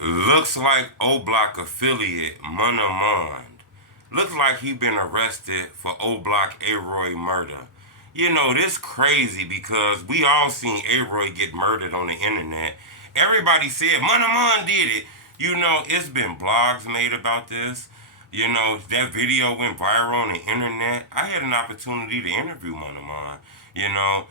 Looks like Oblock affiliate Munna Mond. Looks like he been arrested for Oblock Aroy murder. You know, this crazy because we all seen Aroy get murdered on the internet. Everybody said Munna Mond did it. You know, it's been blogs made about this. You know, that video went viral on the internet. I had an opportunity to interview Munna Mond. You know,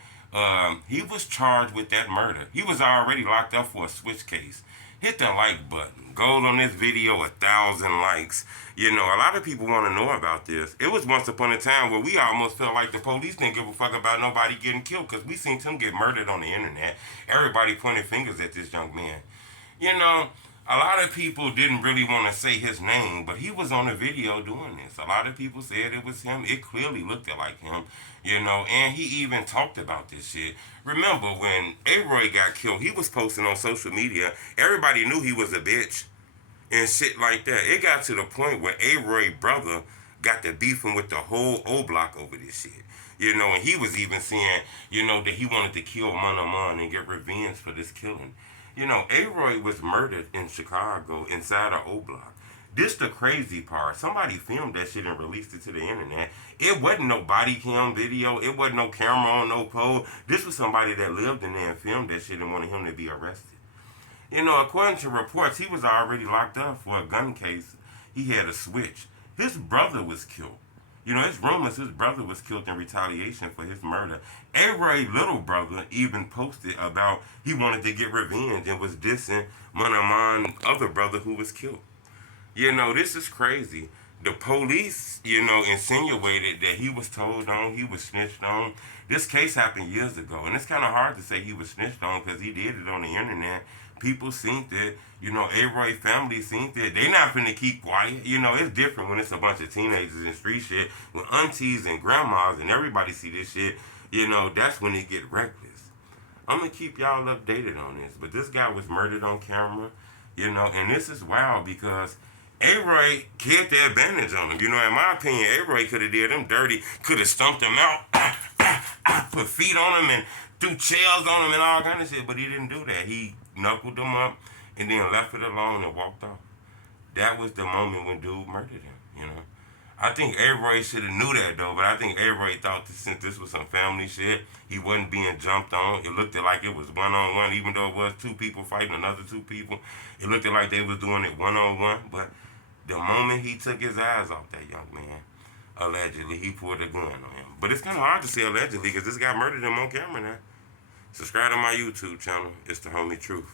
he was charged with that murder. He was already locked up for a switch case. Hit the like button. Gold on this video, 1,000 likes. You know, a lot of people want to know about this. It was once upon a time where we almost felt like the police didn't give a fuck about nobody getting killed because we seen him get murdered on the internet. Everybody pointed fingers at this young man. You know, a lot of people didn't really want to say his name, but he was on the video doing this. A lot of people said it was him. It clearly looked like him, you know, and he even talked about this shit. Remember when A-Roy got killed, he was posting on social media. Everybody knew he was a bitch and shit like that. It got to the point where A-Roy brother got to beefing with the whole O-Block over this shit. You know, and he was even saying, you know, that he wanted to kill Munna Mond and get revenge for this killing. You know, A-Roy was murdered in Chicago inside an O-Block. This the crazy part. Somebody filmed that shit and released it to the internet. It wasn't no body cam video. It wasn't no camera on no pole. This was somebody that lived in there and filmed that shit and wanted him to be arrested. You know, according to reports, he was already locked up for a gun case. He had a switch. His brother was killed. You know, it's rumors his brother was killed in retaliation for his murder. A-Ray's little brother even posted about he wanted to get revenge and was dissing Munna Mond's other brother who was killed. You know, this is crazy. The police, you know, insinuated that he was told on, he was snitched on. This case happened years ago, and it's kind of hard to say he was snitched on because he did it on the internet. People seen it, you know, A-Roy family seen it. They not finna keep quiet. You know, it's different when it's a bunch of teenagers and street shit. When aunties and grandmas and everybody see this shit, you know, that's when it get reckless. I'm gonna keep y'all updated on this. But this guy was murdered on camera, you know, and this is wild because A-Roy had the advantage on him. You know, in my opinion, A-Roy could have did him dirty, could have stumped him out, put feet on him and threw chairs on him and all kind of shit, but he didn't do that. He knuckled him up and then left it alone and walked off. That was the moment when dude murdered him, you know. I think A-Roy should have knew that though, but I think A-Roy thought that since this was some family shit, he wasn't being jumped on. It looked like it was one-on-one, even though it was two people fighting another two people. It looked like they was doing it one-on-one, but the moment he took his eyes off that young man, allegedly, he pulled a gun on him. But it's kind of hard to say allegedly because this guy murdered him on camera now. Subscribe to my YouTube channel. It's the homie Truth.